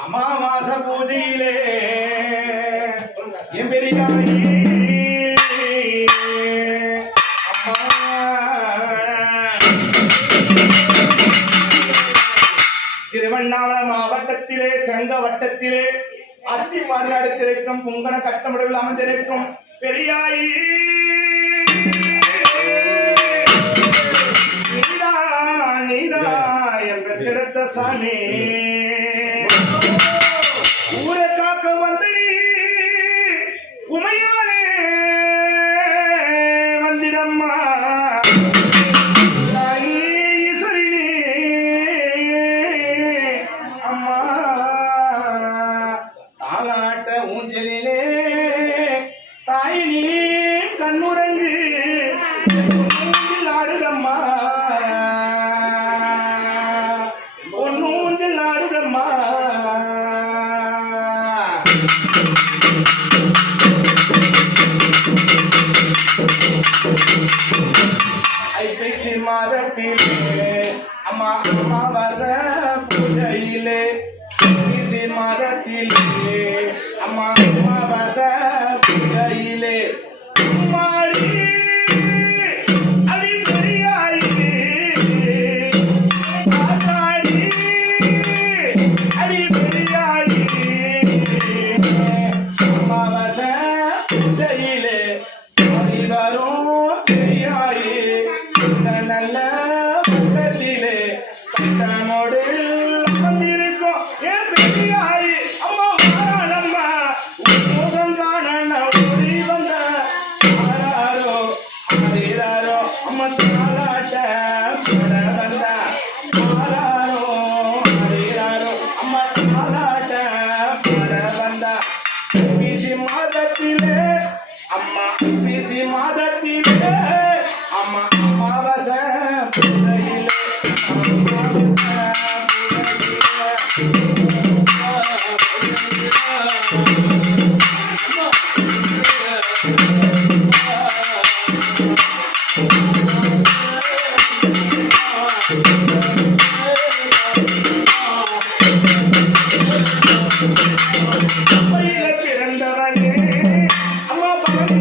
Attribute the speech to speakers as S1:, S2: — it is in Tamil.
S1: அமாவாச பூஜையிலே என் பெரியாயி திருவண்ணாமலை மாவட்டத்திலே சங்க வட்டத்திலே அத்தி மாநாடு பொங்கன கட்டமிடவில் அமைந்திருக்கும் பெரியாயி. என் சாமி ஊரை காக்க வந்தடி உமையானே வந்திடம்மா. அம்மா. தாலாட்ட ஊஞ்சலிலே தாயினி ஐப்பசி மாதத்திலே அம்மா அமாவாச பூஜையிலே. ஐப்பசி மாதத்திலே அம்மா அமாவாச பூஜையிலே. மாடி அடி பூஜையிலே வரும் பெரியாயே நல்ல பக்கத்திலே தன்னோடு அமர்ந்திருக்கும் என் பெரியாய் அம்மா மாறாளம்மா முகம் காண ஓடி வந்த ஆராரோ ஆரிராரோ அம்மா தாளாட்ட வந்த ஆராரோ ஆரிராரோ அம்மா தாளாட்ட வந்த மாதத்திலே அம்மா பிசி மாதத்திலே அம்மா அமாவாச புதையிலே அமாவாச புதையிலே. பையில